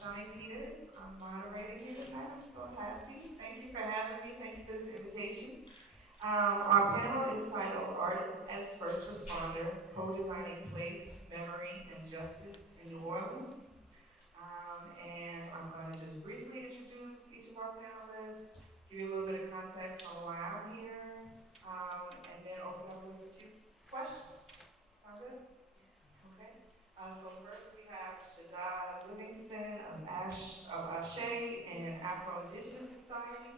Shani Peters. I'm moderating you tonight. I'm so happy. Thank you for having me. Thank you for this invitation. Our panel is titled Art as First Responder, Co-Designing Place, Memory, and Justice in New Orleans. And I'm going to just briefly introduce each of our panelists, give you a little bit of context on why I'm here, and then open up with a few questions. Sound good? Okay. So first we have Shaddai Livingston of Ashé and Afro-Indigenous Society.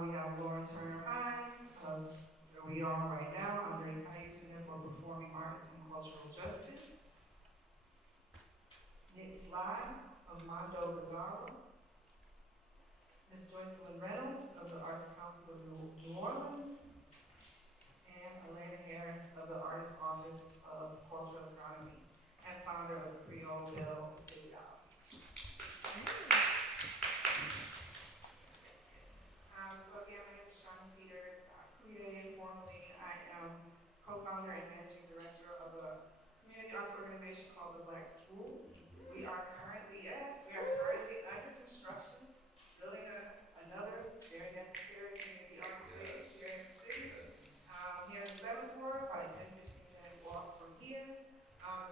We have Lauren Turner Hines of where we are right now, André Cailloux for Performing Arts and Cultural Justice. Slie of Mondo, Bizarro. Ms. Joycelyn Reynolds of the Arts Council of New Orleans. And Alana of the Artist Office of Cultural Economy and founder of the Creole Belle Theater. So again, my name is Shani Peters. Informally, I am co-founder and managing director of a community arts organization called the Black School. We are currently under construction, building another very necessary community arts space here in the city. Here in the 7th Ward, about a 10-15 minute walk from here.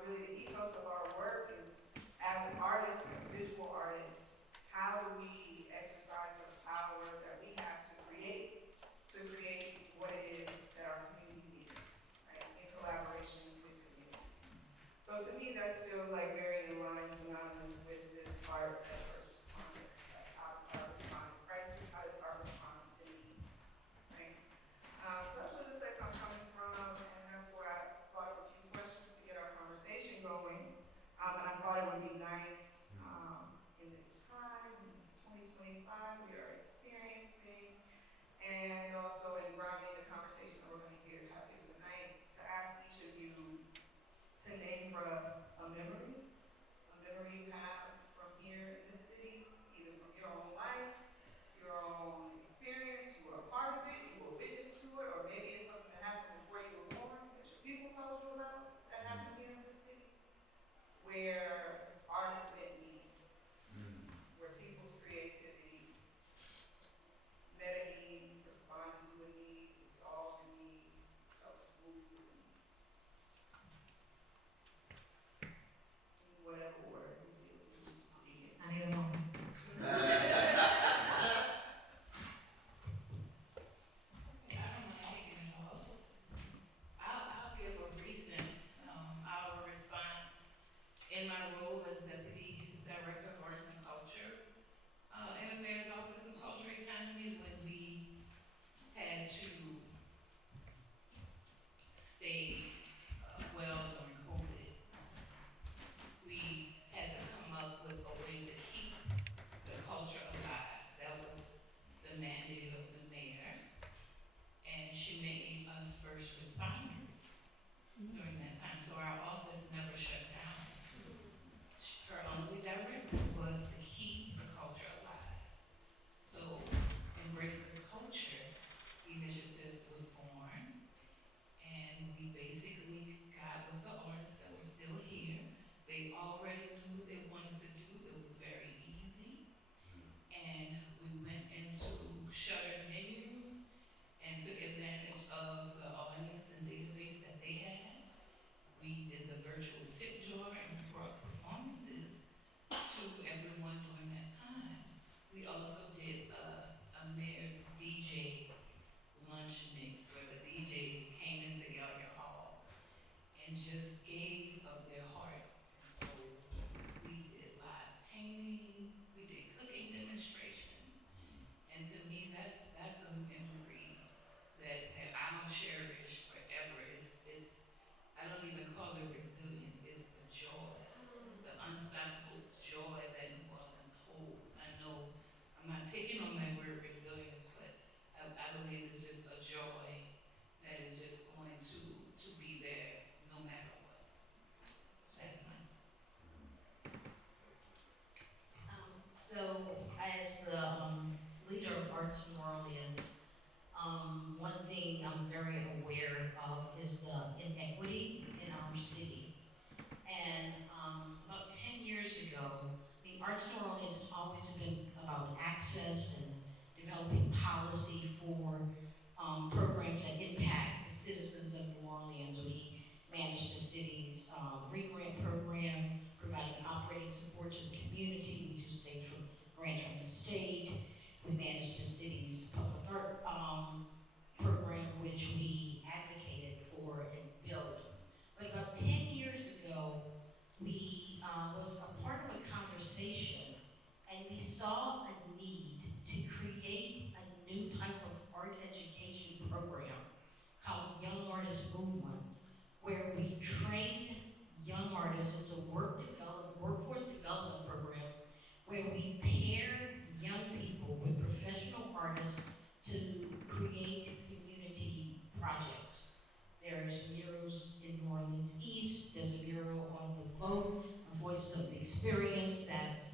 Really the ethos of our work is as artists, as visual artists, how do we exercise the power that we have to create what it is that our communities need, right, in collaboration with community. So to me, that feels like very in line, synonymous with this art as first responder. Like, how does art respond to crisis? How does art respond to need, right? So that's really the place I'm coming from, and that's where I thought of a few questions to get our conversation going. And I thought it would be nice in this time, in this 2025 we are experiencing, and also in grounding the conversation that we're going to have here tonight, to ask each of you to name for us a memory you have from here in this city, either from your own life, your own experience, you were a part of it, you were a witness to it, or maybe it's something that happened before you were born that your people told you about that happened here in this city, where art met meaning, where people's creativity met a need, responded to a need, resolved a need, helped move through a need. Whatever word it is, we're just speaking. I need a moment. I'll give a recent, our response in my role as Deputy Director of Arts and Culture in the Mayor's Office of Culture Economy, when we had to stay well during COVID. We had to come up with a way to keep the culture alive. That was the mandate of the mayor. And she made us first responders during that time. So our office never shut down. Her only directive was to keep the culture alive. So Embrace the Culture initiative was born. And we basically got with the artists that were still here. They already knew what they wanted to do. It was very easy. And we went into shuttered venues and took advantage of the audience and database that they had. We did the virtual tip jar and we brought performances to everyone during that time. We also did a mayor's DJ lunch mix where the DJs came into Gallagher Hall and just gave of their heart. And so we did live paintings, we did cooking demonstrations, and to me that's a memory that I'll cherish forever. It's I don't even call it resilience, it's the joy, the unstoppable joy that New Orleans holds. I know I'm not picking on my word resilience, but I believe it's just a joy that is just going to be there no matter what. New Orleans, it's always been about access and developing policy for programs that impact the citizens of New Orleans. We manage the city's re-grant program, providing operating support to the community. We do grants from the state. We manage the city's public art program, which we advocated for and built. But about 10 years ago, we was a part of a conversation, and we saw a need to create a new type of art education program called Young Artist Movement, where we train young artists. It's a workforce development program where we pair young people with professional artists to create community projects. There's murals in New Orleans East. There's a mural on the Vote, Voices of the Experience. That's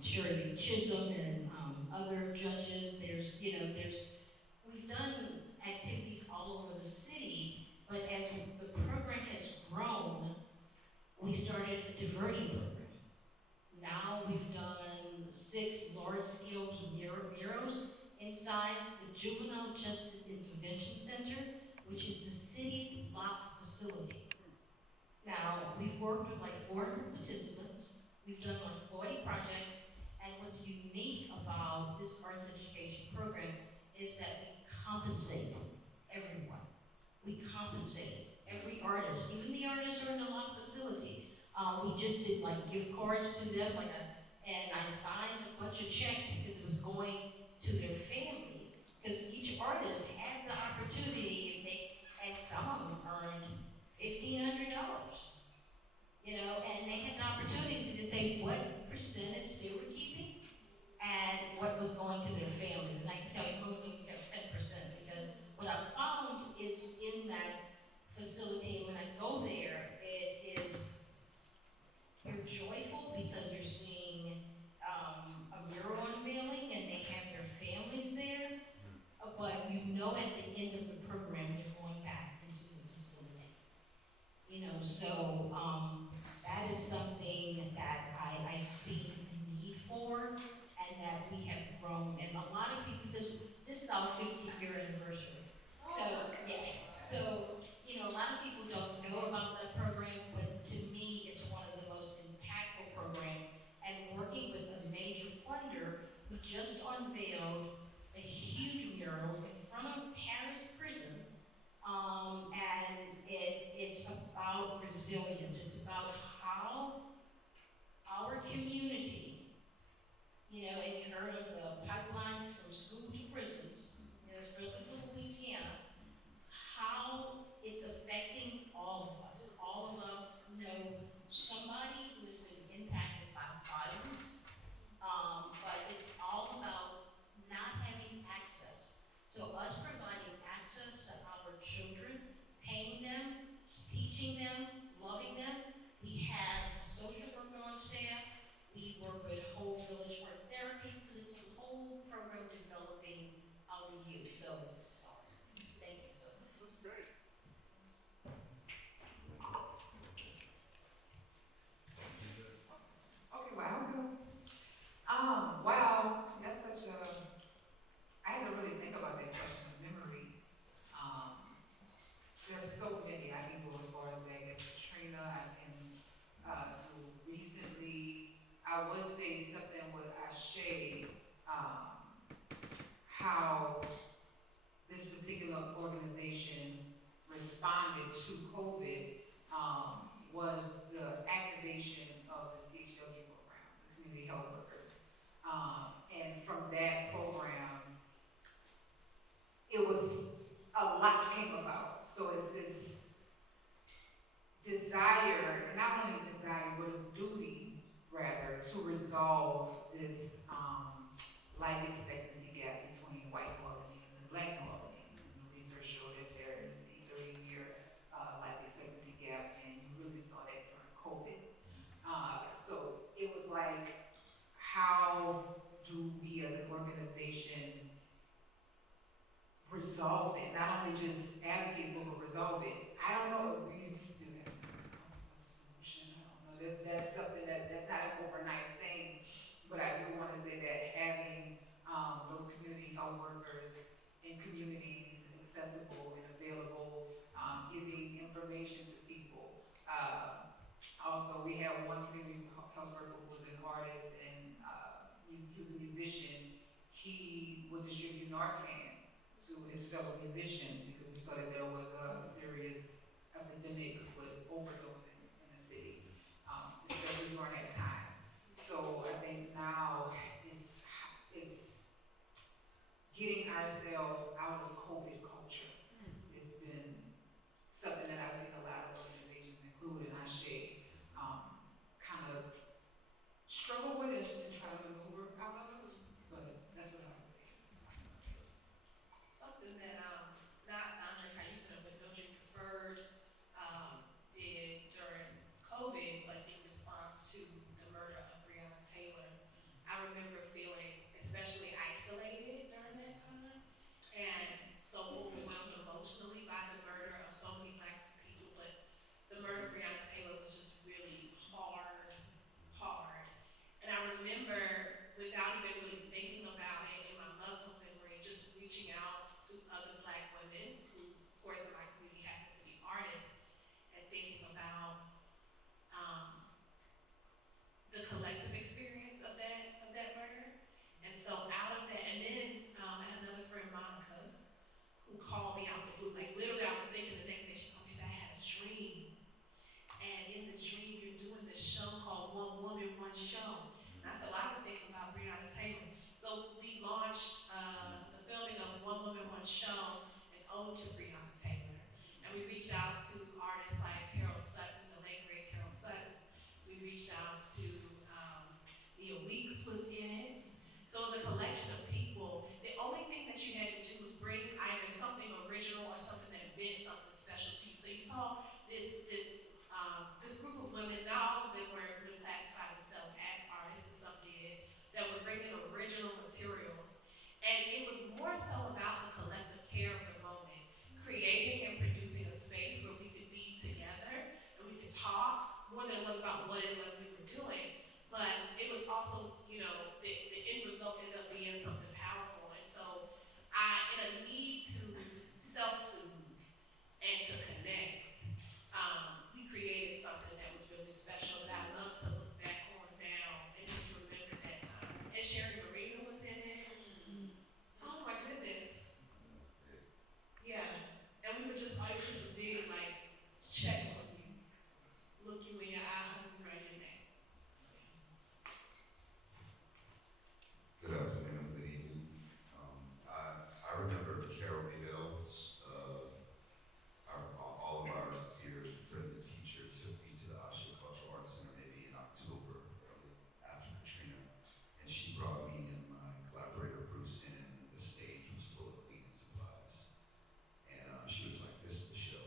Shirley Chisholm and other judges. There's we've done activities all over the city, but as the program has grown, we started a diversion program. Now we've done 6 large-scale murals inside the Juvenile Justice Intervention Center, which is the city's locked facility. Now, we've worked with like 400 participants. We've done like 40 projects. And what's unique about this arts education program is that we compensate everyone. We compensate every artist, even the artists who are in the locked facility. We just did like gift cards to them, and I signed a bunch of checks because it was going to their families. Because each artist had the opportunity, if they, and some of them earned $1,500, and they had the opportunity to say what percentage they were keeping and what was going to their families. And I can tell you, most of them kept 10% because what I found is in that facility, and when I go there, it is you're joyful because you're seeing a mural unveiling and they have their families there. But at the end of the program, they're going back into the facility. So that is something that I've seen a need for, and that we have grown. And a lot of people, because this is our 50th-year anniversary. So, yeah. So, a lot of people don't know about that program, but to me, it's one of the most impactful programs. And working with a major funder, we just unveiled a huge mural in front of Paris Prison, and it's about resilience. It's about how our community, and you heard of the pipelines from school to prisons, especially for Louisiana, how it's affecting all of us. All of us know somebody who has been impacted by violence, but it's all about not having access. So, us providing access to our children, paying them, teaching them, loving them. We have a social worker on staff. We work with whole village art therapists because it's a whole program developing our youth. So, sorry. Thank you so much. That's great. Okay, well, I'll go. Wow, that's such a. I had to really think about that question of memory. Um, there's so many. I can go as far as back as Katrina. I can do recently. I would say something with Ashé, how this particular organization responded to COVID was the activation of the CHW program, the community health workers. And from that program, it was a lot came about. So it's this desire, and not only desire, but a duty, rather, to resolve this life expectancy gap between white New Orleanians and black New Orleanians. And the research showed that there is a 30-year life expectancy gap, and you really saw that during COVID. So it was like, how do we as an organization resolve that? Not only just advocate for, but resolve it. I don't know. We still have to come up with a solution. I don't know. That's something that's not an overnight thing. distribute Narcan to his fellow musicians because we saw that there was a serious epidemic with overdosing in the city, especially during that time. So I think now is getting ourselves out of COVID culture has been something that I've seen a lot of organizations, including Ashé, kind of struggle with and try to maneuver out of. But that's what I would say. Something that not Andre Cailloux, but No Drink Deferred did during COVID, but in response to the murder of Breonna Taylor. I remember feeling especially isolated during that time and so overwhelmed emotionally by the murder of so many black people, but the murder of Breonna Taylor was just really hard. And I remember, without even really thinking about it, in my muscle memory, just reaching out to other black women who, of course, in my community happen to be artists, and thinking about the collective experience of that murder. And so out of that, and then I had another friend, Monica, who called me out the blue. Like literally, I was thinking the next day she called me. She said, "I had a dream, and in the dream you're doing this show called One Woman, One Show." And I said, "Well, I've been thinking about Breonna Taylor." So we launched the filming of One Woman, One Show, an ode to Breonna Taylor. And we reached out to artists like Carol Sutton, the late great Carol Sutton. We reached out to Nia Weeks was in it. So it was a collection of people. The only thing that you had to do was bring either something original or something that meant something special to you. So you saw this group of women. Not all of them would classify themselves as artists, but some did. That would bring in original materials, and it was more so about the collective care of the moment, creating and producing a space where we could be together and we could talk more than it was about what it was we were doing. But it was also, the end result ended up being something powerful. And so in a need to self-soothe and to connect, we created something that was really special that I love to look back on now and just remember that time. And Sherry Marina was in it. Oh my goodness. Yeah. And it was just a big, like, check on you, look you in your eye, hug you around your neck. So, yeah. Good afternoon, good evening. I remember Carol Mabel's, all of our peers, friend and teacher, took me to the Ashé Cultural Arts Center maybe in October, early after Katrina, and she brought me and my collaborator Bruce in, and the stage was full of cleaning supplies. And she was like, "This is the show."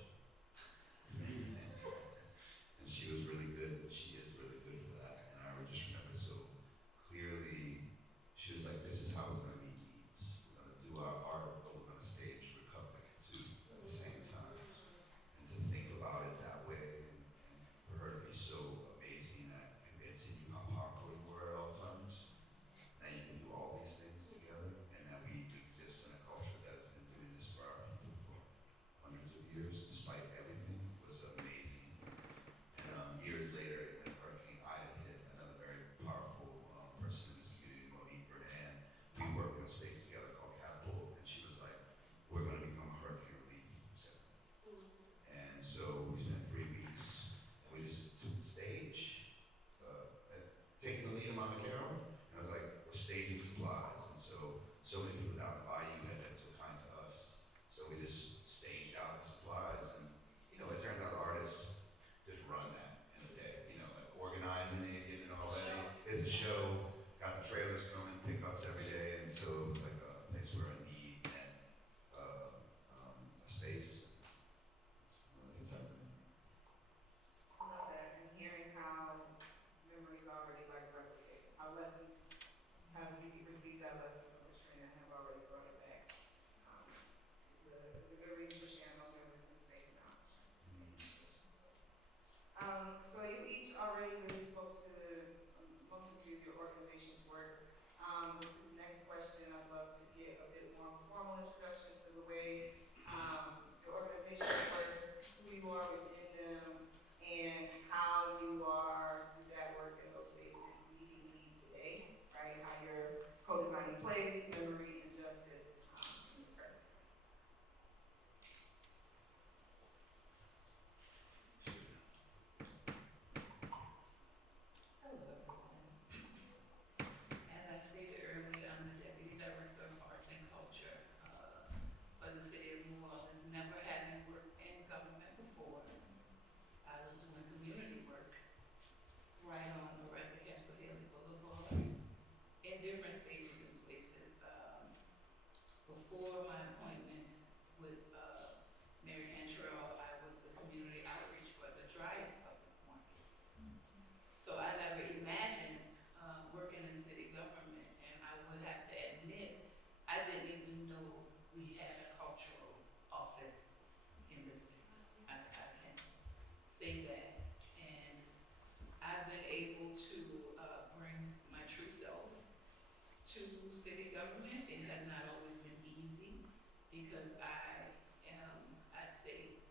city government. It has not always been easy because I am, I'd say,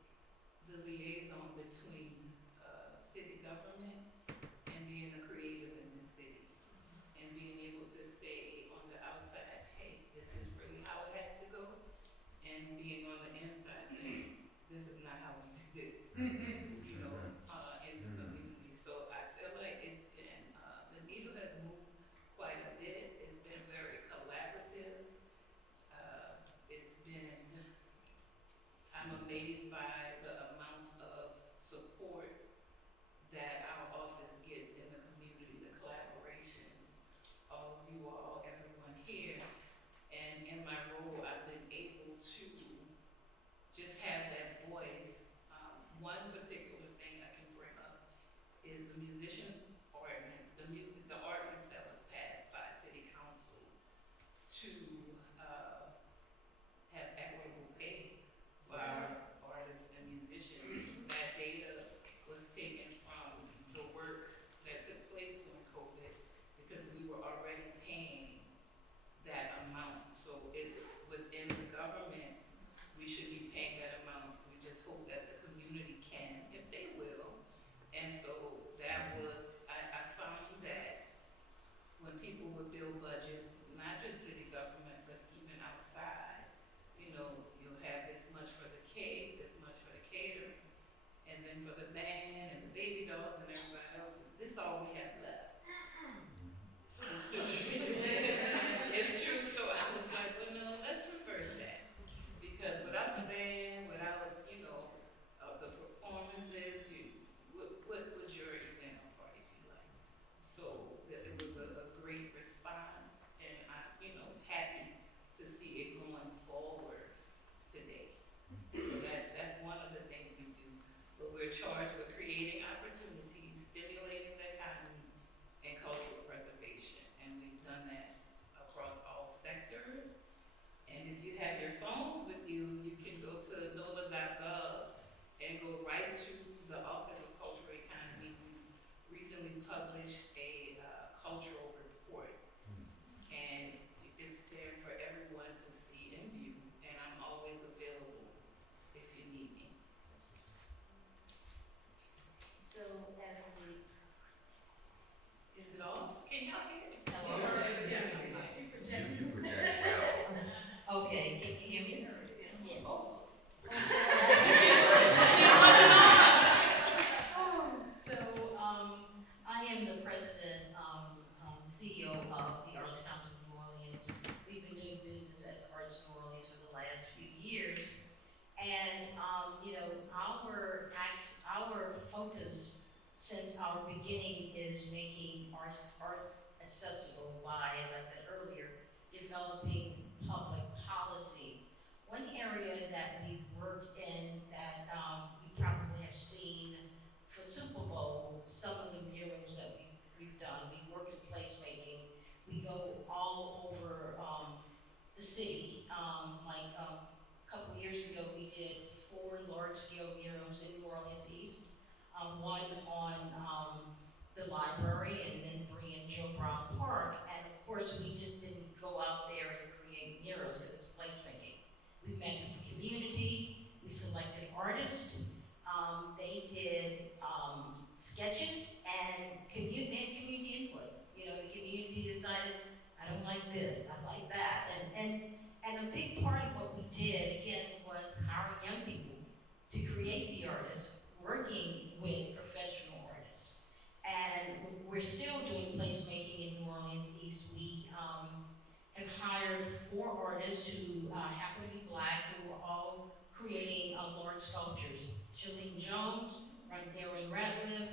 the liaison between city government and being a creative in this city and being able to say on the outside, hey, this is really how it has to go, and being on the inside saying, this is not how we do this, you know, in the community. So I feel like it's been, the needle has moved quite a bit. It's been very collaborative. It's been, I'm amazed by the amount of support that our office gets in the community, the collaborations, all of you all, everyone here. And in my role, I've been able to just have that voice. One particular thing I can bring up is the musicians ordinance, the ordinance that was passed by city council to have equitable pay for our artists and musicians. That data was taken from the work that took place during COVID because we were already paying that amount. So it's within the government, we should be paying that amount. We just hope that the community can, if they will. And so that was, I found that when people would build budgets, not just city government, but even outside, you know, you'll have this much for the cake, this much for the catering, and then for the band and the baby dolls and everybody else, is this all we have left? It's true. It's true. So I was like, well, no, let's reverse that. Because without the band, without, you know, the performances, what would your event or party be like? So that it was a great response, and I'm, you know, happy to see it going forward today. So that's one of the things we do. But we're charged with creating opportunities, stimulating the economy, and cultural preservation. And we've done that across all sectors. And if you have your phones with you, you can go to NOLA.gov and go right to the Office of Cultural Economy. We've recently published a cultural report, and it's there for everyone to see and view, and I'm always available if you need me. So as the, Is it all? Can y'all hear me? hello? You project well. Okay, can you hear me? Yes. Oh. Which is So, I am the president, CEO of the Arts Council of New Orleans. We've been doing business as Arts New Orleans for the last few years. And, you know, our focus since our beginning is making art accessible by, as I said earlier, developing public policy. One area that we've worked in that you probably have seen for Super Bowl, some of the murals that we've done. We've worked in placemaking. We go all over the city. Like a couple years ago, we did 4 large-scale murals in New Orleans East. One on the library, and then 3 in Joe Brown Park. And of course, we just didn't go out there and create murals because it's placemaking. We met with the community. We selected artists. They did sketches and community input. You know, the community decided, I don't like this, I like that. And a big part of what we did, again, was hiring young people to create the artists, working with professional artists. And we're still doing placemaking in New Orleans East. We have hired 4 artists who happen to be Black, who are all creating large sculptures. Shalene Jones, Darren Ratliff,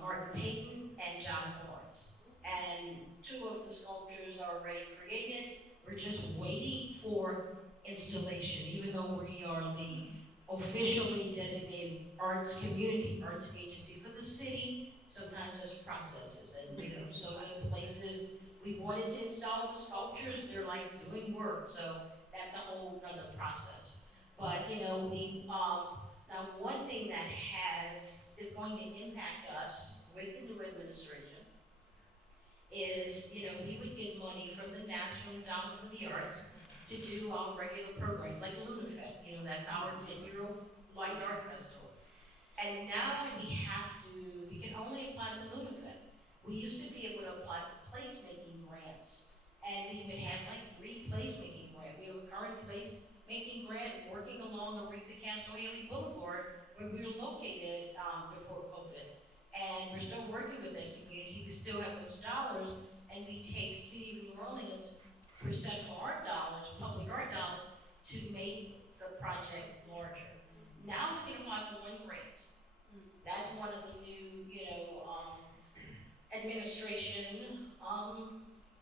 Martin Payton, and John Barnes. And 2 of the sculptures are already created. We're just waiting for installation, even though we are the officially designated arts community, arts agency for the city. Sometimes there's processes, and you know, some of the places we wanted to install the sculptures, they're like doing work, so that's a whole other process. But you know, we now one thing that is going to impact us with the new administration is, we would get money from the National Endowment for the Arts to do our regular programs, like LunaFest. That's our 10-year-old light art festival. And now we can only apply for LunaFest. We used to be able to apply for placemaking grants, and we would have like 3 placemaking grants. We have a current placemaking grant working along Aretha Castro Haley Boulevard, where we were located before COVID. And we're still working with that community. We still have those dollars, and we take City of New Orleans percent for our dollars, public art dollars, to make the project larger. Now we can apply for 1 grant. That's one of the new, administration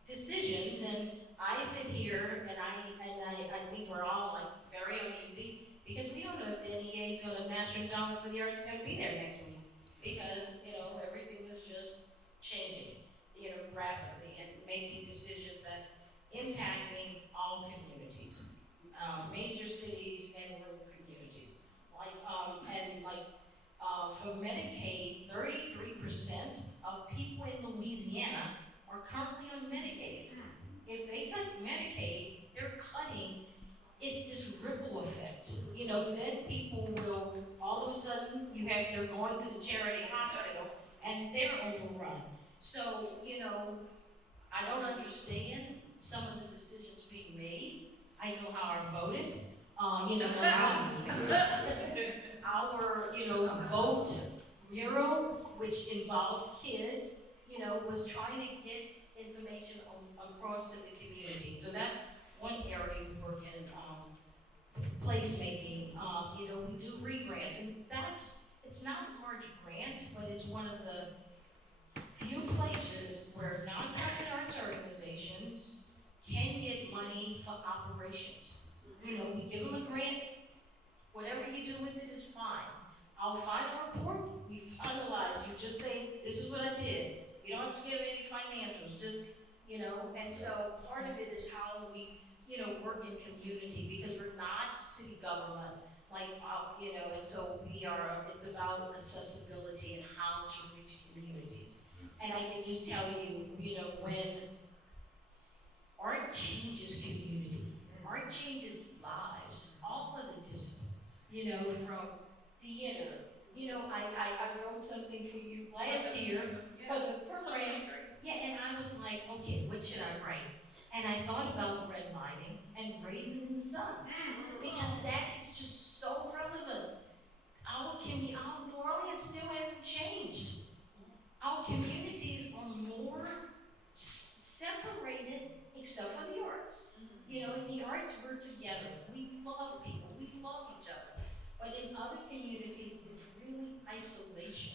decisions. And I sit here and I think we're all like very uneasy because we don't know if the NEA is going to National Endowment for the Arts is going to be there next week because everything is just changing rapidly and making decisions that's impacting all communities, major cities and rural communities. For Medicaid, 33% of people in Louisiana are currently on Medicaid. If they cut Medicaid, they're cutting, it's this ripple effect. Then people will, all of a sudden, they're going to the charity hospital and they're overrun. So, I don't understand some of the decisions being made. I know how I voted. Our vote mural, which involved kids, was trying to get information across to the community. So that's one area we work in, placemaking. We do re-grants, and it's not a large grant, but it's one of the few places where nonprofit arts organizations can get money for operations. We give them a grant. Whatever you do with it is fine. I'll final report. We finalize. You just say, this is what I did. You don't have to give any financials. And so part of it is how we, work in community because we're not city government. And so it's about accessibility and how to reach communities. And I can just tell you, when art changes community, art changes lives, all of the disciplines, from theater. I wrote something for you last year for the program. Yeah, and I was like, okay, what should I write? And I thought about redlining and raising the sun because that is just so relevant. Our New Orleans still hasn't changed. Our communities are more separated except for the arts. In the arts, we're together. We love people. We love each other. But in other communities, it's really isolation.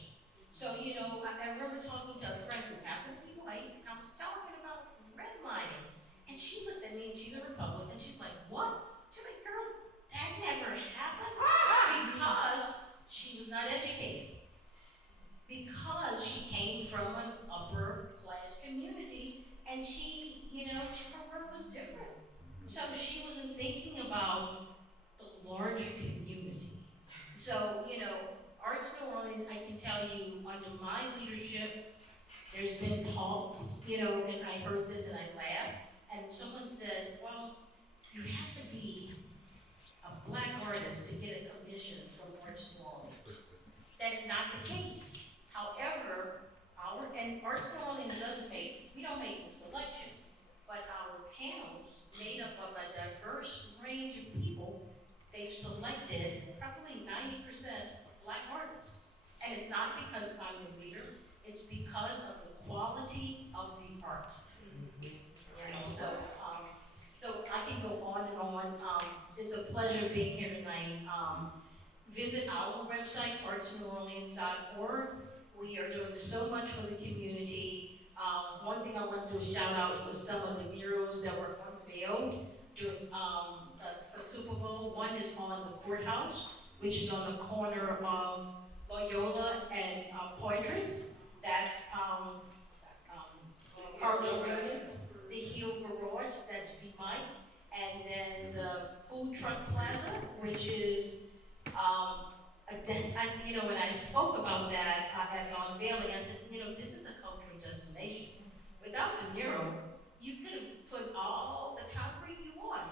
So, I remember talking to a friend who happened to be white, and I was talking about redlining. And she looked at me, and she's a Republican. She's like, what? She's like, girl, that never happened. Because she was not educated. Because she came from an upper class community and her work was different. So she wasn't thinking about the larger community. So, Arts New Orleans, I can tell you, under my leadership, there's been talks, and I heard this and I laughed. And someone said, well, you have to be a black artist to get a commission from Arts New Orleans. That is not the case. However, Arts New Orleans we don't make the selection, but our panels, made up of a diverse range of people, they've selected probably 90% black artists. And it's not because I'm the leader, it's because of the quality of the art. So I can go on and on. It's a pleasure being here tonight. Visit our website, artsneworleans.org. We are doing so much for the community. One thing I want to do is shout out for some of the murals that were unveiled for Super Bowl. One is on the courthouse, which is on the corner of Loyola and Poitras. That's Carl Joe Williams. The Hill Garage, that's B. Mike. And then the Food Truck Plaza, which is when I spoke about that at the unveiling, I said, this is a cultural destination. Without the mural, you could have put all the concrete you want.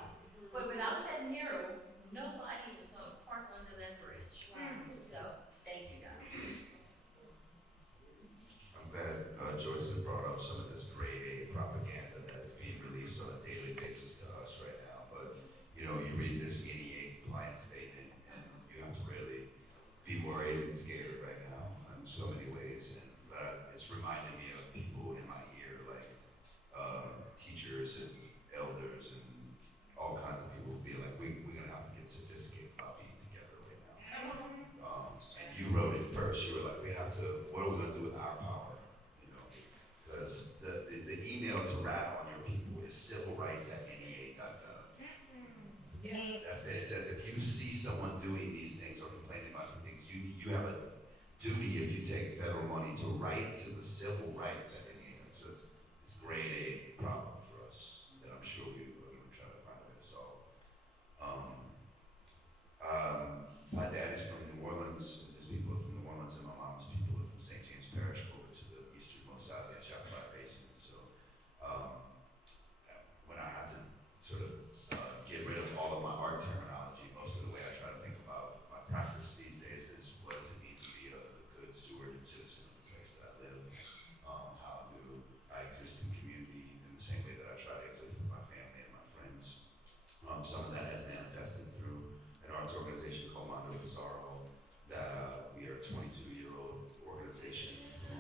But without that mural, nobody was going to park under that bridge. So, thank you guys. I'm glad Joycelyn brought up some of this grade A propaganda that's being released on a daily basis to us right now. But you know, you read this NEA compliance statement, and you have to really be worried and scared right now in so many ways. And it's reminding me of people in my ear, like teachers and elders and all kinds of people being like, we're gonna have to get sophisticated about being together right now. And you wrote it first. You were like, we have to. What are we gonna do with our power? You know, because the email to rat on your people is civilrights@nea.gov. It says if you see someone doing these things or complaining about the things, you have a duty, if you take federal money, to write to the civil rights at NEA. So it's grade A problem for us that I'm sure we are going to try to find a way to solve. My dad is from New Orleans, and his people are from New Orleans, and my mom's people are from St. James Parish over to the easternmost side of the Shaddai Basin. So when I had to sort of get rid of all of my art terminology, most of the way I try to think about my practice these days is what does it mean to be a good steward and citizen of the place that I live? How do I exist in community in the same way that I try to exist with my family and my friends? Some of that has manifested through an arts organization called Mondo, Bizarro, that we are a 22-year-old organization who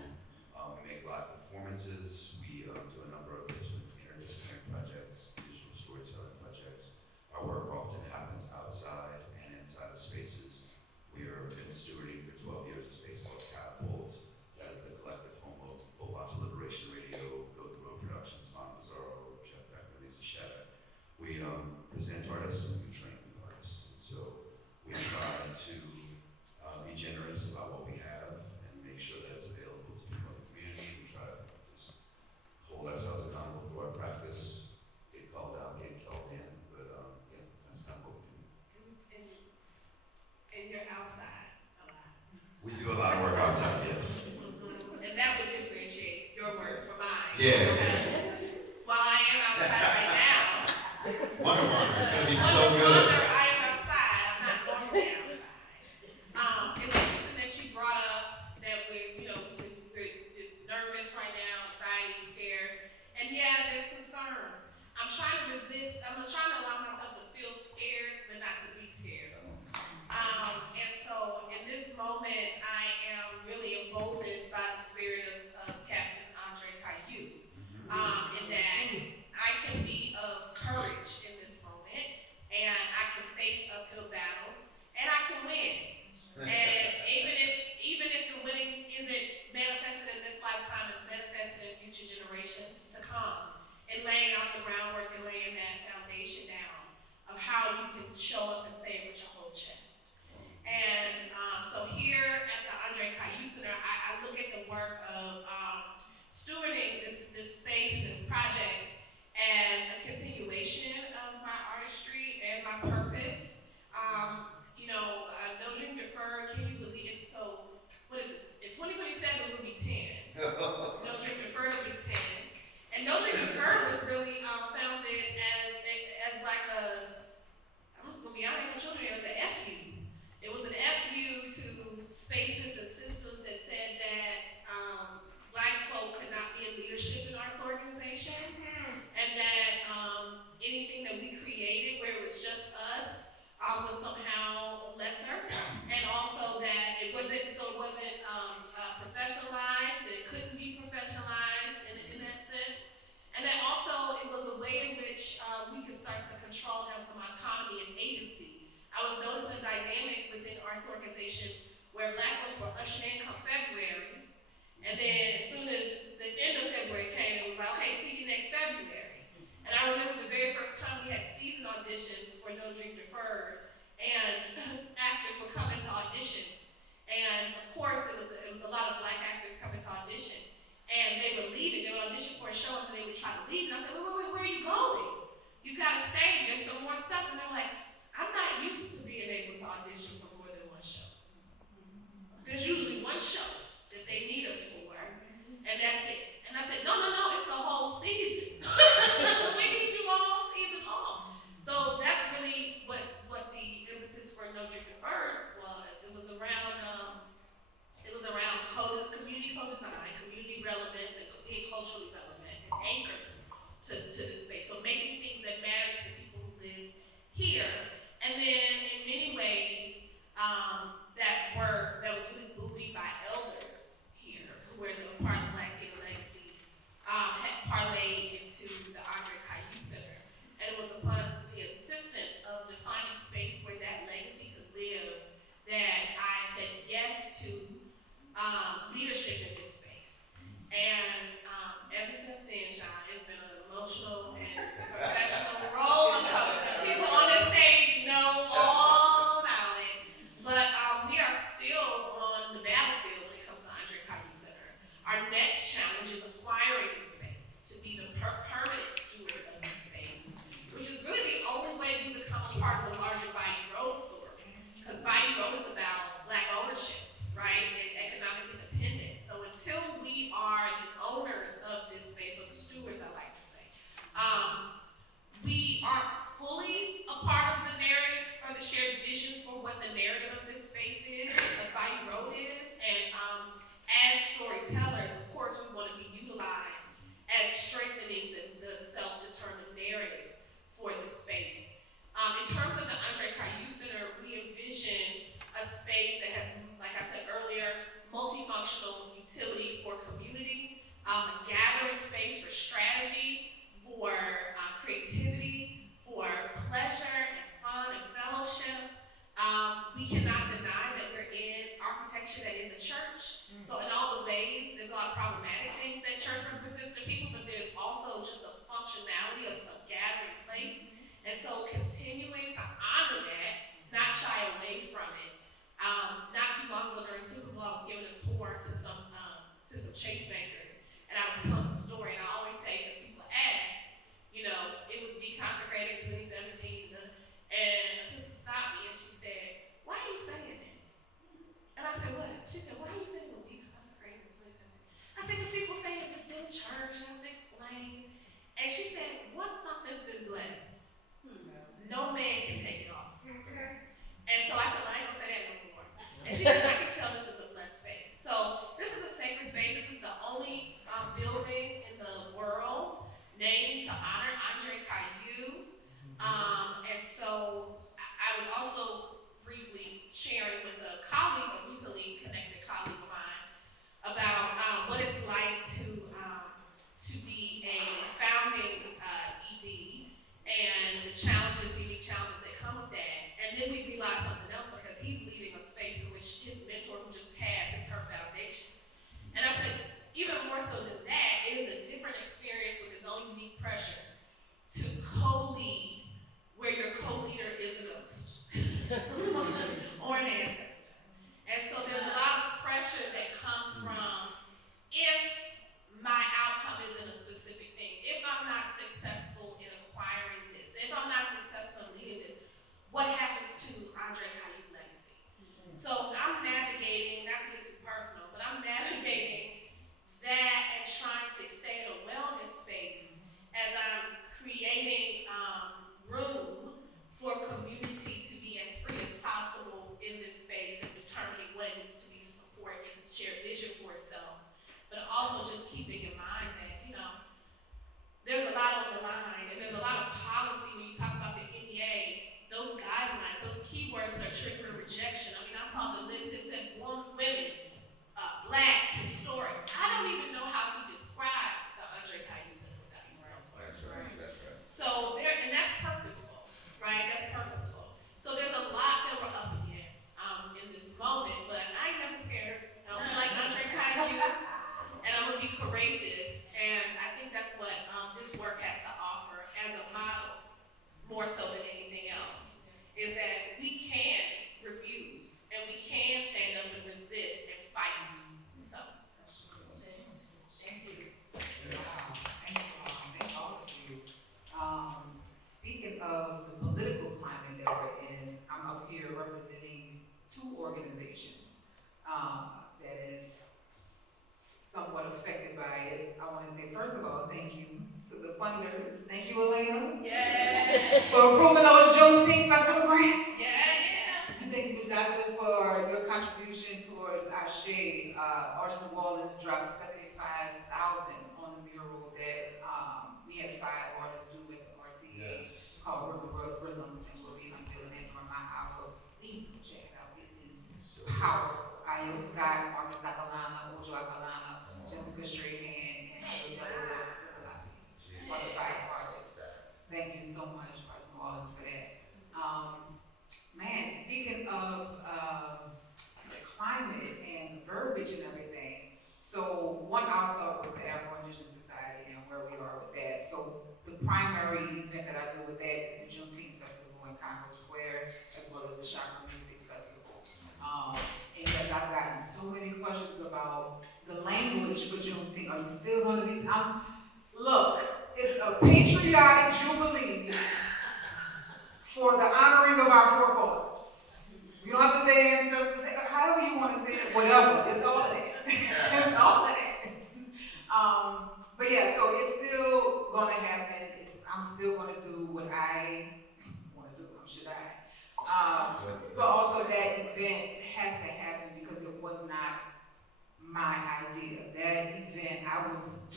we make live performances. We do a number of different interdisciplinary projects, digital storytelling projects. Our work often happens outside and inside of spaces. We have been stewarding for 12 years a space called Catapult. That is the collective home of Bobata Liberation Radio, Go the Road Productions, Mondo Bizarro, Jeff Becker, Lisa Shaddai. We present artists and we train artists. And so we try to be generous about what we have and make sure that it's available to people in the community. We try to just hold ourselves accountable to our practice, get called out, get called in. But yeah, that's kind of what we do. And you're outside a lot. We do a lot of work outside, yes. And that would differentiate your work from mine. Yeah. While I am outside right now, Wonder Woman is going to be so good. I am outside. I'm not normally outside. It's interesting that you brought up that we're nervous right now, anxiety, scared, and yeah, there's concern. I'm trying to resist. I'm trying to allow myself to feel scared, but not to be scared. And so in this moment, I am really emboldened by the spirit of Captain André Cailloux, in that I can be of courage in this moment, and I can face uphill battles, and I can win. And even if the winning isn't manifested in this lifetime, it's manifested in future generations to come, and laying out the groundwork and laying that foundation down of how you can show up and say it with your whole chest. And so here at the André Cailloux Center, I look at the work of stewarding this space and this project as a continuation of my artistry and my purpose. No Dream Deferred, can you believe it? So, what is this? In 2027, we'll be 10. No Dream Deferred will be 10. And No Dream Deferred was really founded as like I'm just gonna be honest with children, it was an FU. It was an FU to spaces and systems that said that Black folk could not be in leadership in arts organizations, and that anything that we created where it was just us was somehow lesser, and also that it wasn't professionalized, that it couldn't be professionalized in that sense, and that also it was a way in which we could start to control and have some autonomy and agency. I was noticing a dynamic within arts organizations where Black folks were ushered in come February, and then as soon as the end of February came, it was like, okay, see you next February. And I remember the very first time we had season auditions for No Dream Deferred, and actors were coming to audition. And of course, it was a lot of Black actors coming to audition. And they were leaving, they would audition for a show, and then they would try to leave. And I said, wait, where are you going? You gotta stay, there's some more stuff. And they're like, I'm not used to being able to audition for more than one show. There's usually one show that they need us for, and that's it. And I said, no, it's the whole cannot deny that we're in architecture that is a church. So in all the ways, there's a lot of problematic things that church represents to people, but there's also just the functionality of a gathering place. And so continuing to honor that, not shy away from it. Not too long ago during Super Bowl, I was giving a tour to some Chase bankers, and I was telling the story. And I always say, because people ask, it was deconsecrated in 2017, and a sister stopped me and she said, "Why are you saying that?" And I said, "What?" She said, "Why are you saying it was deconsecrated in 2017?" I said, "Because people say it's this new church, I have to explain." And she said, "Once something's been blessed, no man can take it off." And so I said, "Well, I ain't gonna say that no more." And she said, "I can tell this is a blessed space." So this is a sacred space. This is the only building in the world named to honor André Cailloux. And so I was also briefly sharing with a colleague, a recently connected colleague of mine, about what it's like to be a founding ED and the challenges, the unique challenges that come with that. And then we realized something else because he's leading a space in which his mentor who just passed is her foundation. And I said, even more so than that, it is a different experience with its own unique pressure to co-lead where your co-leader is a ghost or an ancestor. And so there's a lot of pressure that comes from if my outcome isn't a specific thing, if I'm not successful in acquiring this, if I'm not successful in leading this, what happens to André Cailloux's legacy? So I'm navigating, not to get too personal, but I'm navigating that and trying to stay in a wellness space as I'm creating room for community to be as free as possible in this space and determining what it needs to be to support its shared vision for itself. But also just keeping in mind that, there's a lot on the line and there's a lot of policy when you talk about the NEA, those guidelines, those keywords that are triggering rejection. I mean, I saw the list, it said women, Black, historic. I don't even know how to describe the André Cailloux Center without using those words. That's right. So and that's purposeful, right? That's purposeful. So there's a lot that we're up against in this moment, but I ain't never scared. I'll be like André Cailloux, and I'm gonna be courageous. And I think that's what this work has to offer as a model, more so than anything else, is that we can refuse and we can stand up and resist and fight. So, Thank you. Wow. Thank all of you. Speaking of the political climate that we're in, I'm up here representing two organizations that is somewhat affected by it. I want to say, first of all, thank you to the funders. Thank you, Alana. yeah. For approving those Juneteenth festival grants. Yeah. And thank you, Ms. Joycelyn, for your contribution towards Ashé. Arts New Orleans dropped $75,000 on the mural that we had 5 artists do with the RTA called Reynolds, and we'll be unveiling it during my hour. Please go check it out. It is powerful. Ayo Scott, Marcus Alana, Ojo Alana, Jessica Strahan, and Yellow are the 5 artists. Thank you so much, Arts New Orleans, for that. Man, speaking of the climate and the verbiage and everything, so I'll start with the Afro-Indigenous Society and where we are with that. So the primary event that I do with that is the Juneteenth Festival in Congo Square, as well as the Chakra Music Festival. And yes, I've gotten so many questions about the language for Juneteenth. Are you still going to be? Look, it's a patriotic jubilee for the honoring of our forefathers. You don't have to say ancestors, however you want to say it, whatever. It's all of that. It's all of that. But yeah, so it's still going to happen. I'm still going to do what I want to do. I'm Shaddai. But also that event has to happen because it was not my idea. That event, I was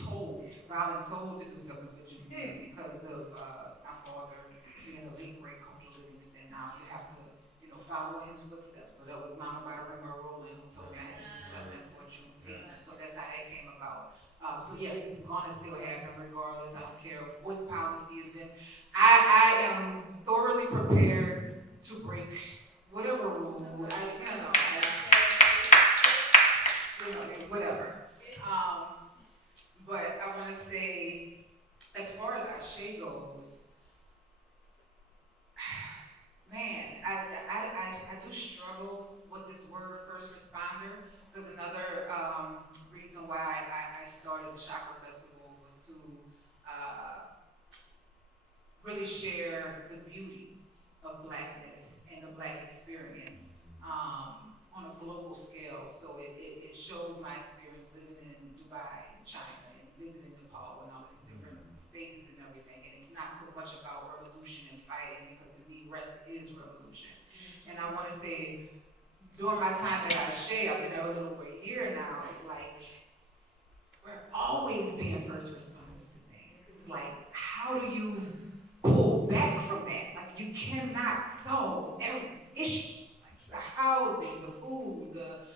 voluntold to do something for Juneteenth because of my father being a late great coach of Livingston. Now you have to, follow in his footsteps. So that was Mama by the Ring of Rolling who told me I had to do something for Juneteenth. So that's how that came about. So yes, it's gonna still happen regardless. I don't care what policy is in. I am thoroughly prepared to break whatever rule, whatever. But I want to say, as far as Ashé goes, man, I do struggle with this word first responder, because another reason why I started the Chakra Festival was to really share the beauty of Blackness and the Black experience on a global scale. So it shows my experience living in Dubai and China and visiting Nepal and all these different spaces and everything. And it's not so much about revolution and fighting, because to me, rest is revolution. And I want to say, during my time at Ashé, I've been there a little over a year now, it's like, we're always being first responders to things. It's like, how do you pull back from that? Like, you cannot solve every issue. Like the housing, the food, the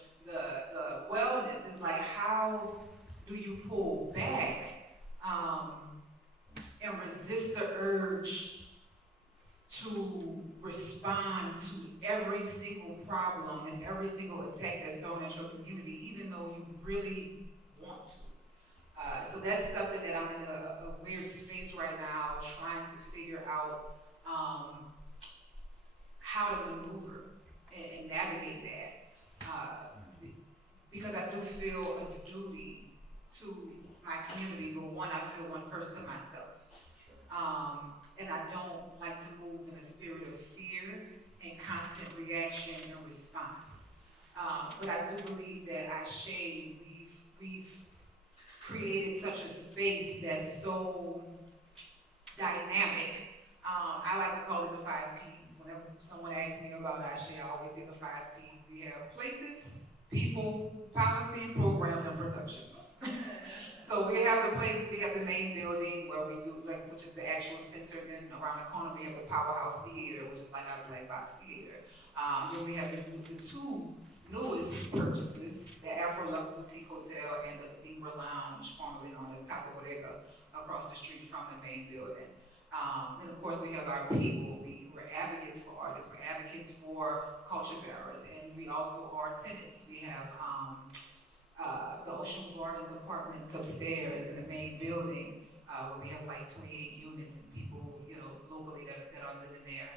wellness. Is like, how do you pull back and resist the urge to respond to every single problem and every single attack that's thrown at your community, even though you really want to. So that's something that I'm in a weird space right now, trying to figure out how to maneuver and navigate that. Because I do feel a duty to my community, but one, I feel one first to myself. And I don't like to move in a spirit of fear and constant reaction and response. But I do believe that Ashé, we've created such a space that's so dynamic. I like to call it the 5 Ps. Whenever someone asks me about Ashé, I always say the 5 Ps. We have places, people, policy, programs, and productions. So we have the places, we have the main building where we do, like, which is the actual center. Then around the corner we have the Powerhouse Theater, which is like our Black Box Theater. Then we have the two newest purchases, the Afro-Lux Boutique Hotel and the Deeper Lounge, formerly known as Casa Bodega, across the street from the main building. Then of course we have our people. We're advocates for artists, we're advocates for culture bearers, and we also are tenants. We have the Ocean Gardens apartments upstairs in the main building, where we have like 28 units and people, locally that are living there.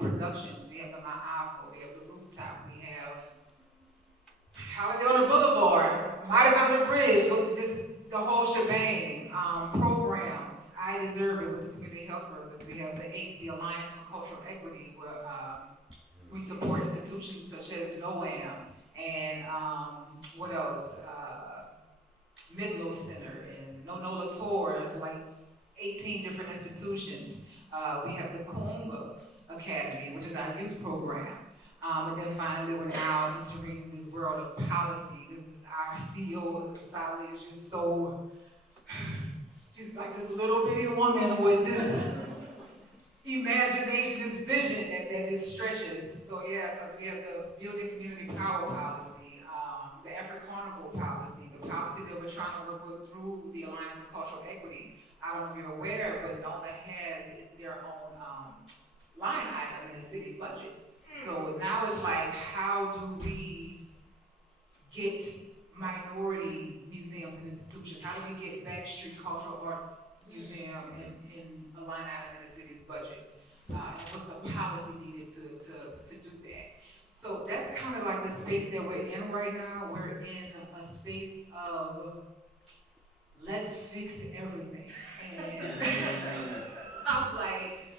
Productions, we have the Ma'afo, we have the Rooftop, we have Holiday on the Boulevard, Mighty Mountain Bridge, just the whole shebang. Programs, I Deserve It with the community health workers. We have the ACE, the Alliance for Cultural Equity, where we support institutions such as NOAAM and what else? Midlow Center and Nonola Tours, like 18 different institutions. We have the Kumba Academy, which is our youth program. And then finally, we're now entering this world of policy. This our CEO, Slie, is just so, she's like this little bitty woman with this imagination, this vision that just stretches. So yeah, so we have the Building Community Power Policy, the Afro-Carnival policy, the policy that we're trying to work with through the Alliance for Cultural Equity. I don't know if you're aware, but NOAAM has their own line item in the city budget. So now it's like, how do we get minority museums and institutions? How do we get Backstreet Cultural Arts Museum in a line item in the city's budget? And what's the policy needed to do that? So that's kind of like the space that we're in right now. We're in a space of let's fix everything. And I'm like,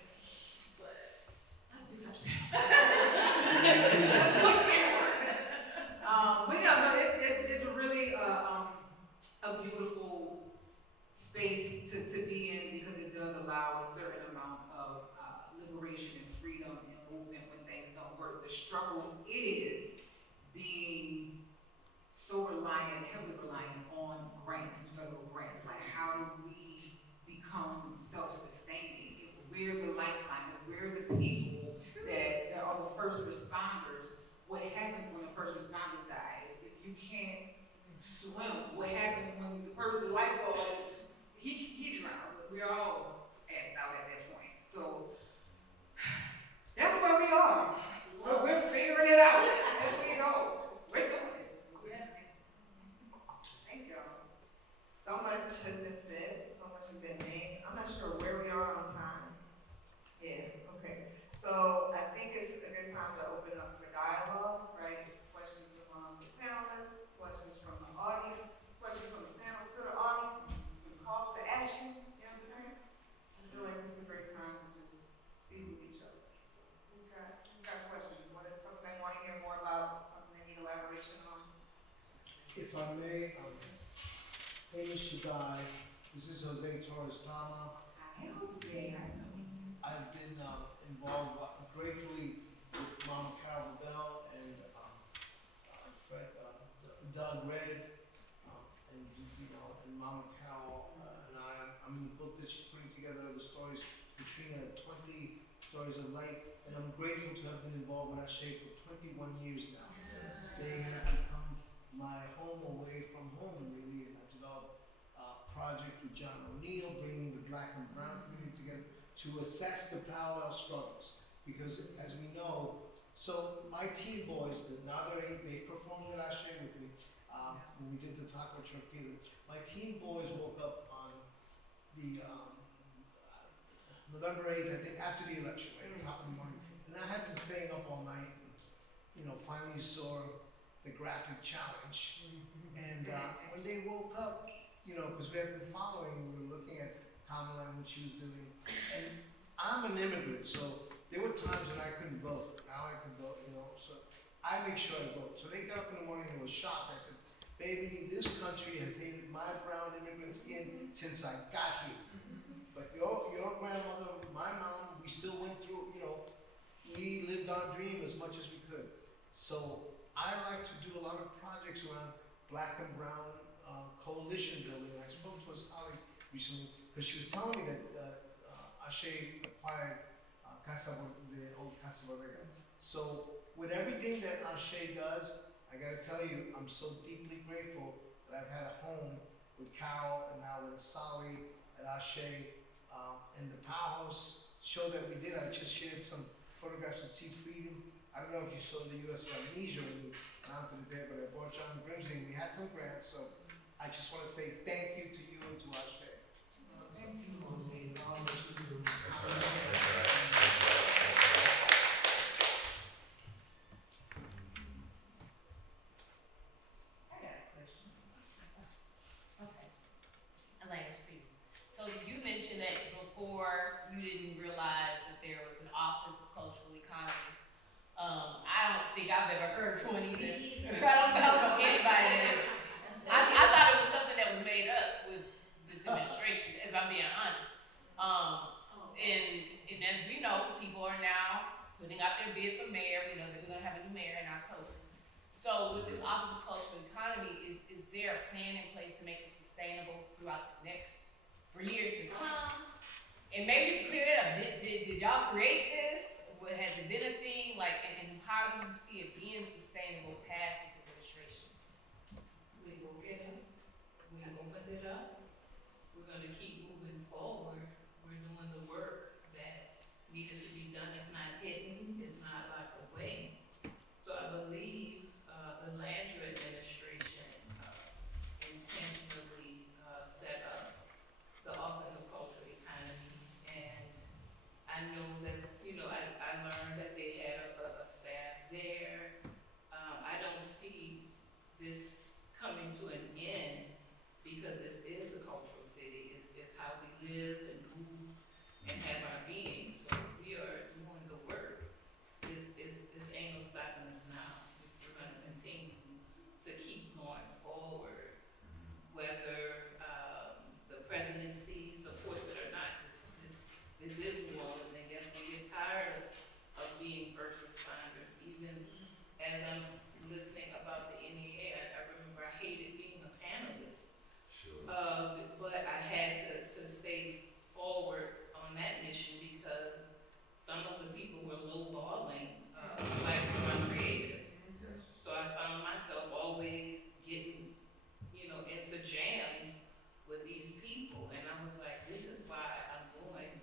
let's fix ourselves. But yeah, no, it's really a beautiful space to be in, because it does allow a certain amount of liberation and freedom and movement when things don't work. The struggle is being so heavily reliant on grants and federal grants. Like, how do we become self-sustaining? If we're the lifeline, if we're the people that are the first responders, what happens when the first responders die? If you can't swim, what happens when the person, the lifeguard is, he drowns? We're all passed out at that point. So that's where we are. We're If I may, name is Shaddai. This is Jose Torres Tama. I've been involved gratefully with Mama Carol Bell and Fred, Doug Red, and and Mama Carol and I'm in the book that she's putting together the stories, Katrina, 20 stories of light, and I'm grateful to have been involved with Ashé for 21 years now. They have become my home away from home, really, and I developed a project with John O'Neill, bringing the Black and Brown community together to assess the parallel struggles. Because as we know, so my teen boys, now they performed at Ashé with me when we did the taco truck theater. My teen boys woke up on the November 8th, I think, after the election, right, top of the morning. And I had been staying up all night, and, finally saw the graphic challenge. And when they woke up, because we had been following, we were looking at Kamala and what she was doing. And I'm an immigrant, so there were times when I couldn't vote. Now I can vote, so I make sure I vote. So they got up in the morning and was shocked. I said, baby, this country has hated my brown immigrant skin since I got here. But your grandmother, my mom, we still went through, we lived our dream as much as we could. So I like to do a lot of projects around Black and Brown coalition building. I spoke to a Slie recently because she was telling me that Ashé acquired the old Casa Borrega. So with everything that Ashé does, I gotta tell you, I'm so deeply grateful that I've had a home with Carol and now with Slie at Ashé. And the powerhouse show that we did, I just shared some photographs with Sea Freedom. I don't know if you saw the U.S. Amnesia when we went out to the day, but I brought John Grimsley and we had some grants, so I just want to say thank you to you and to Ashé. Thank you, Jose, for all that you do. I got a question. Okay. Alana speaking. So you mentioned that before you didn't realize that there was an Office of Cultural Economies. I don't think I've ever heard of one either. I don't know anybody that. I thought it was something that was made up with this administration, if I'm being honest. And as we know, people are now putting out their bid for mayor. We know that we're gonna have a new mayor in October. So with this Office of Cultural Economy, is there a plan in place to make it sustainable throughout the for years to come? And maybe clear it up. Did y'all create this? Has it been a thing? And how do you see it being sustainable past this administration? We will get it. We opened it up. We're gonna keep moving forward. We're doing the work that needed to be done. It's not hidden. It's not locked away. So I believe the Landry administration intentionally set up the Office of Cultural Economy, and I know that, I learned that they had a staff there. I don't see this coming to an end because this is a cultural city. It's how we live and move and have our being. So we are doing the work. This ain't no stopping us now. We're gonna continue to keep going forward, whether the presidency supports it or not. This is New Orleans, and yes, we get tired of being first responders. Even as I'm listening about the NEA, I remember I hated being a panelist. Sure. But I had to stay forward on that mission because some of the people were lowballing Black and Brown creatives. Yes. So I found myself always getting, into jams with these people, and I was like, this is why I'm doing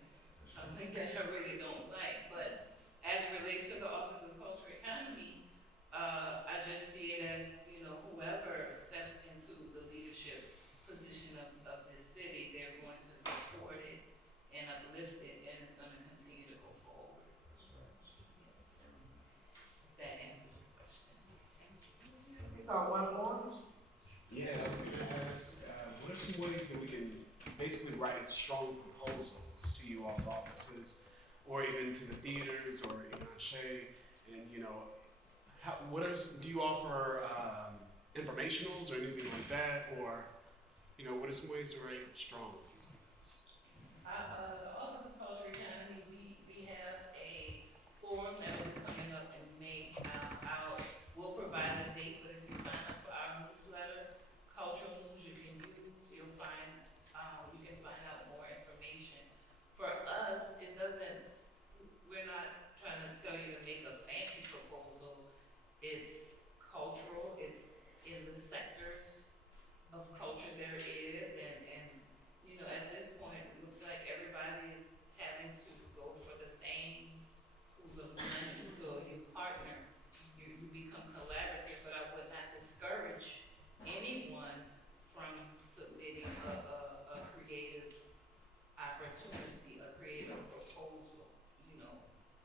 something that I really don't like. But as it relates to the Office of Cultural Economy, I just see it as, whoever steps into the leadership position of this city, they're going to support it and uplift it, and it's going to continue to go forward. That's right. If that answers your question. We saw one more. Yeah, I was gonna ask, what are some ways that we can basically write strong proposals to you all's offices, or even to the theaters, or in Ashé, and do you offer informationals or anything like that, or what are some ways to write strong? The Office of Culture Economy, we have a forum that will be coming up in May. We'll provide a date, but if you sign up for our newsletter, Cultural News You Can Use, you can find out more information. For us, we're not trying to tell you to make a fancy proposal. It's cultural, it's in the sectors of culture there is, and at this point, it looks like everybody is having to go for the same pools of money. So you partner, you become collaborative, but I would not discourage anyone from submitting a creative opportunity, a creative proposal.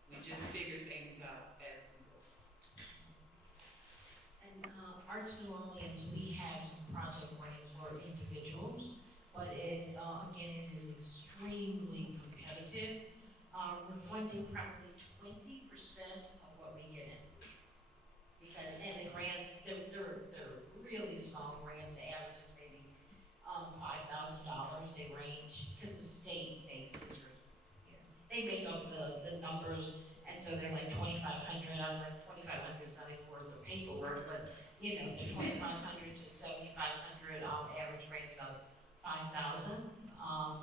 We just figure things out as we go. And Arts New Orleans, we have some project grants for individuals, but it is extremely competitive. We're funding probably 20% of what we get in. And the grants, they're really small grants. The average is maybe $5,000. They range, because the state-based is, they make up the numbers, and so they're like 2,500. I was like, 2,500 is not even worth the paperwork, but they're 2,500 to 7,500. Average grant is about 5,000.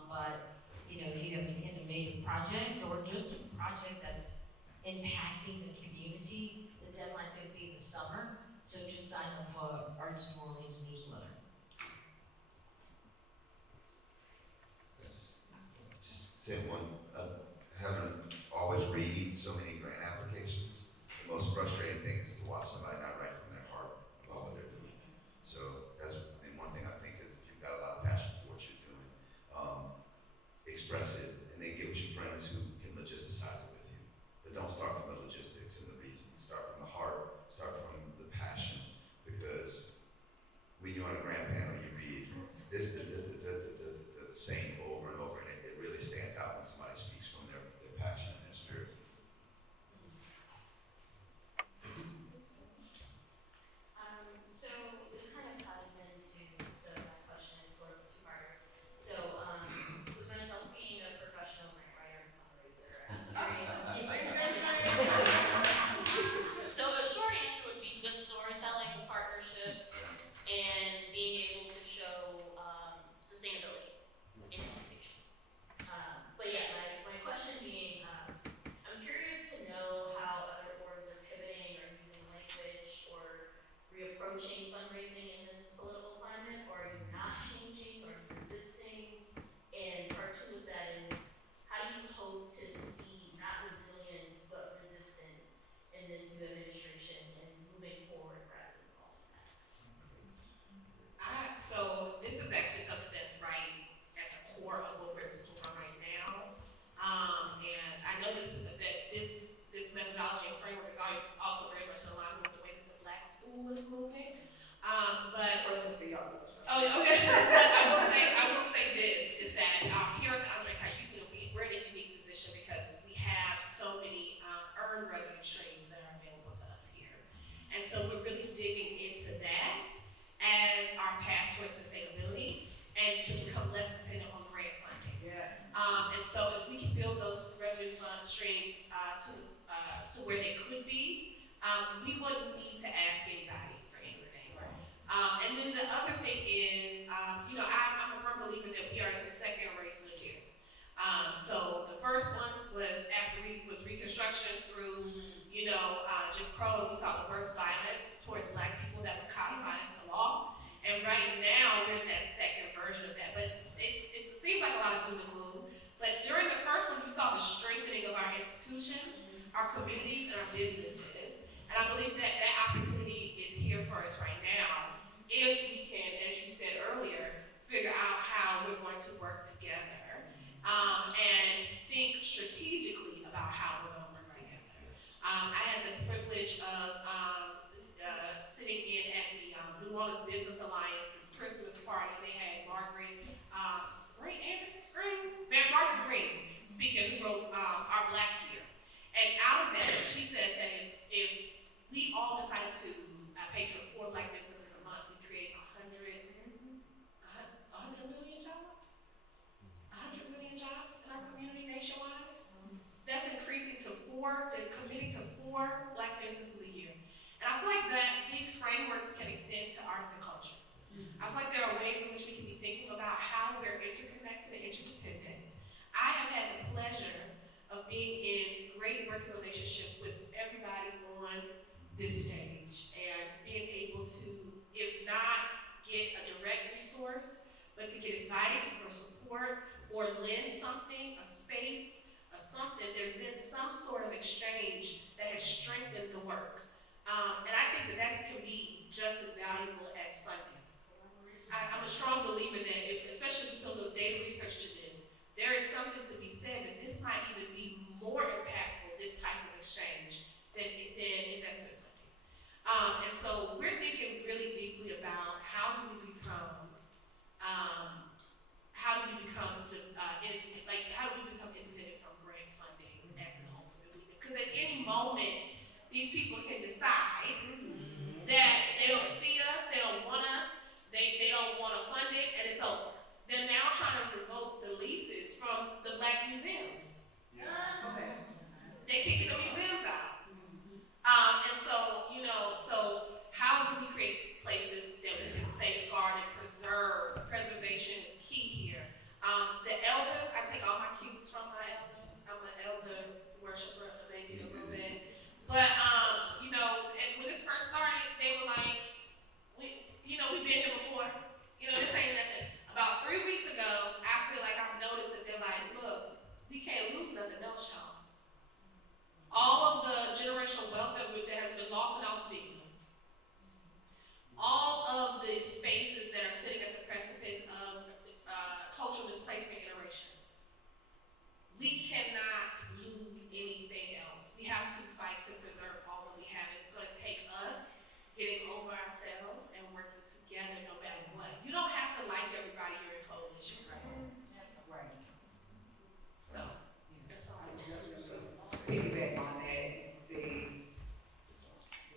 But if you have an innovative project or just a project that's impacting the community, the deadline's going to be in the summer. So just sign up for Arts New Orleans newsletter. Just say one. Having always read so many grant applications, the most frustrating thing is to watch somebody not write from their heart about what they're doing. So that's one thing I think is, if you've got a lot of passion for what you're doing, express it, and then get with your friends who can logisticize it with you. But don't start from the logistics and the reasons. Start from the heart. Start from the passion, because when you're on a grant panel, you read this the same over and over, and it really stands out when somebody speaks from their passion and their spirit. So this kind of ties into the last question, sort of a two-parter. So with myself being a professional grant writer and fundraiser, I'm curious. So a short answer would be good storytelling, partnerships, and being able to show sustainability in education. But yeah, my question being, I'm curious to know how other orgs are pivoting or using language or reapproaching fundraising in this political climate, or are you not changing, or are you resisting? And part two of that is, how do you hope to see not resilience but resistance in this new administration and moving forward rather than falling back? So this is actually something that's right at the core of what we're exploring right now. And I know this methodology and framework is also very much in alignment with the way that the Black school is moving. But Of course, it's for y'all. oh, okay. But I will say this is that here at the André Cailloux Center, we're in a unique position because we have so many earned revenue streams that are available to us here, and so we're really digging into that as our path towards sustainability and to become less dependent on grant funding. Yes. And so if we can build those revenue fund streams to where they could be, we wouldn't need to ask anybody for anything. And then the other thing is, I'm a firm believer that we are in the second race of the year. So the first one was Reconstruction through, Jim Crow, and we saw the worst violence towards Black people that was codified into law. And right now, we're in that second version of that. But it seems like a lot of doom and gloom. But during the first one, you saw the strengthening of our institutions, our communities, and our businesses. And I believe that that opportunity is here for us right now, if we can, as you said earlier, figure out how we're going to work together and think strategically about how we're going to work together. I had the privilege of sitting in at the New Orleans Business Alliance's Christmas party. They had Margaret Green speaking, who wrote Our Black Year. And out of that, she says that if we all decided to patron 4 Black businesses a month, 4 Black businesses a year. And I feel like that these frameworks can extend to arts and culture. I feel like there are ways in which we can be thinking about how we're interconnected and interdependent. I have had the pleasure of being in great working relationship with everybody on this stage and being able to, if not get a direct resource, but to get advice or support or lend something, a space, a something, there's been some sort of exchange that has strengthened the work. And I think that that can be just as valuable as funding. I'm a strong believer that if, especially if we put a little data research to this, there is something to be said that this might even be more impactful, this type of exchange, than investment funding. And so we're thinking really deeply about how do we become, um, how do we become independent from grant funding as an ultimate weakness? Because at any moment, these people can decide that they don't see us, they don't want us, they don't want to fund it, and it's over. They're now trying to revoke the leases from the Black museums. They're kicking the museums out. And so, so how do we create places that we can safeguard and preserve? Preservation is key here. The elders, I take all my cues from my elders. I'm an elder worshiper, maybe a little bit. But, when this first started, they were like, we've been here before. This ain't nothing. About 3 weeks ago, I feel like I've noticed that they're like, look, we can't lose nothing else, y'all. All of the generational wealth that has been lost in Al Stigma, all of the spaces that are sitting at the precipice of cultural displacement iteration. We cannot lose anything else. We have to fight to preserve all that we have. And it's going to take us getting over ourselves and working together no matter what. You don't have to like everybody you're in coalition, right? Right. So, that's all. I would definitely piggyback on that and say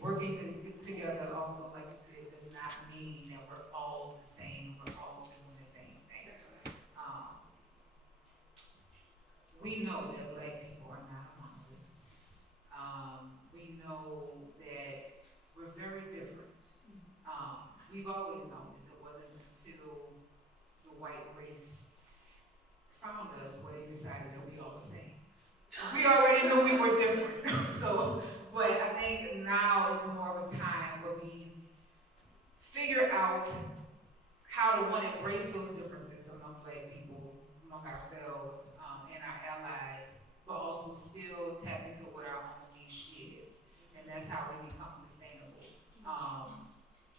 working together also, like you said, does not mean that we're all the same, we're all doing the same thing. That's right. We know that Black people are not a monolith. We know that we're very different. We've always known this. It wasn't until the white race found us where they decided that we all the same. We already knew we were different. But I think now is more of a time where we figure out how to, one, embrace those differences among Black people, among ourselves, and our allies, but also still tap into what our own niche is. And that's how we become sustainable.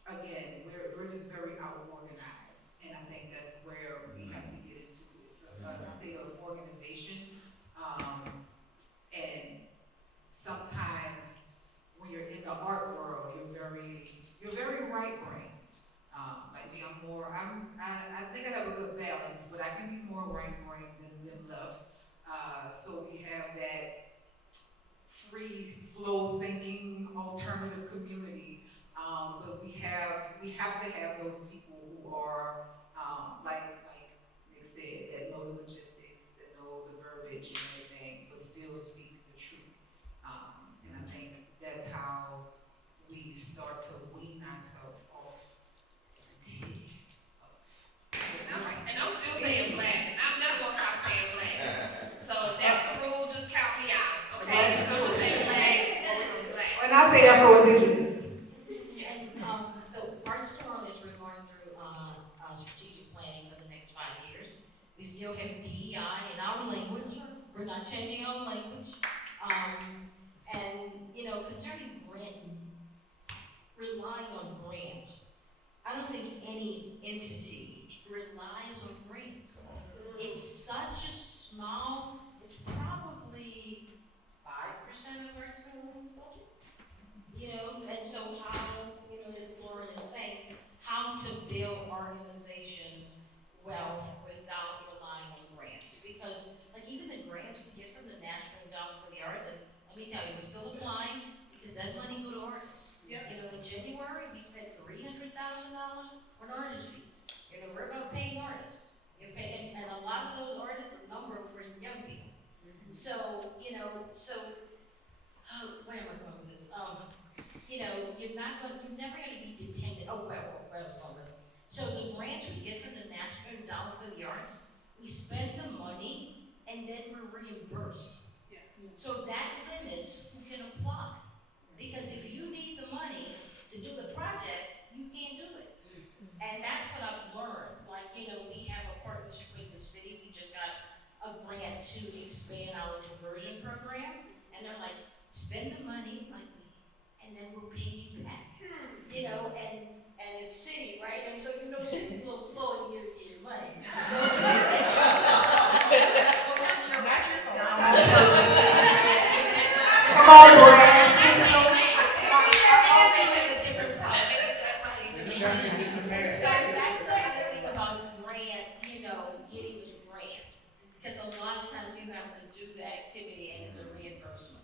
Again, we're just very out-organized. And I think that's where we have to get into a state of organization. And sometimes when you're in the art world, you're very right-brained. Like me, I think I have a good balance, but I can be more right-brained than left. So we have that free flow thinking alternative community. But we have to have those people who are like Nick said, that know the logistics, that know the verbiage and everything, but still speak the truth. And I think that's how we start to wean ourselves off the tea. And I'm still saying Black. I'm never gonna stop saying Black. So that's the rule. Just count me out, okay? So I'm gonna say Black. When I say Afro-Indigenous. So Arts Toronto, we're going through strategic planning for the next 5 years. We still have DEI in our language. We're not changing our language. Concerning relying on grants, I don't think any entity relies on grants. It's such a small, it's probably 5% of Arts Toronto's budget. And so how, as Lauren is saying, how to build organizations' wealth without relying on grants. Because, even the grants we get from the National Endowment for the Arts, and let me tell you, we're still applying because that money go to artists. Yep. In January, we spent $300,000 on artist fees. We're about paying artists. And a lot of those artists, a number of them were young people. So, where am I going with this? You're never going to be dependent. Oh, where I was going with. So the grants we get from the National Endowment for the Arts, we spend the money and then we're reimbursed. Yeah. So that limits who can apply. Because if you need the money to do the project, you can't do it. And that's what I've learned. Like, we have a partnership with the city. We just got a grant to expand our diversion program. And they're like, spend the money, and then we'll pay you back. And it's city, right? And so city's a little slow in giving you your money. So, Come on, Brad. So that's the other thing about getting a grant. Because a lot of times you have to do the activity and it's a reimbursement.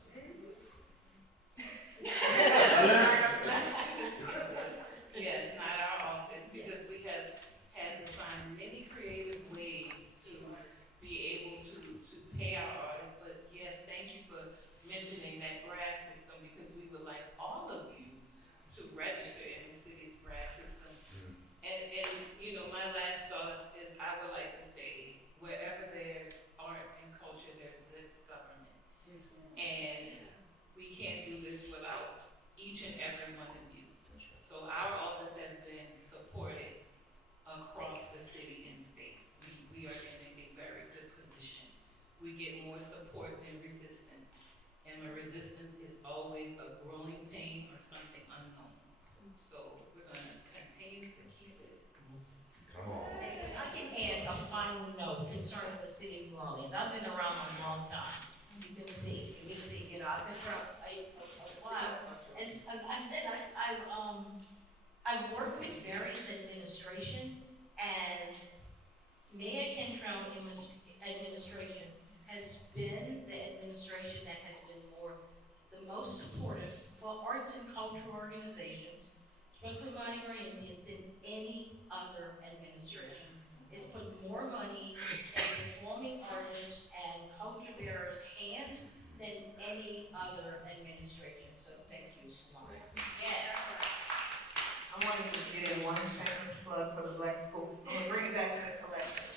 Yes, not our office, because we have had to find many creative ways to be able to pay our artists. But yes, thank you for mentioning that brass system, because we would like all of you to register in the city's brass system. And my last thoughts is I would like to say, wherever there's art and culture, there's good government. And we can't do this without each and every one of you. So our office has been supported across the city and state. We are in a very good position. We get more support than resistance. And my resistance is always a growing pain or something unknown. So we're gonna continue to keep it moving. Come on. If I can add a final note concerning the city of New Orleans. I've been around a long time. You can see, I've been around a while. And I've worked with various administration, and Mayor Kentrell administration has been the administration that has been the most supportive for arts and cultural organizations, especially Mardi Gras Indians, than any other administration. It's put more money in performing artists and culture bearers' hands than any other administration. So thank you, Alana. Yes. I want to just get in one shameless plug for the Black School. I'm going to bring it back to the collective.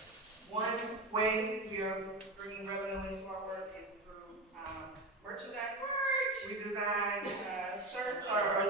One way we are bringing revenue into our work is through merchandise. We design shirts or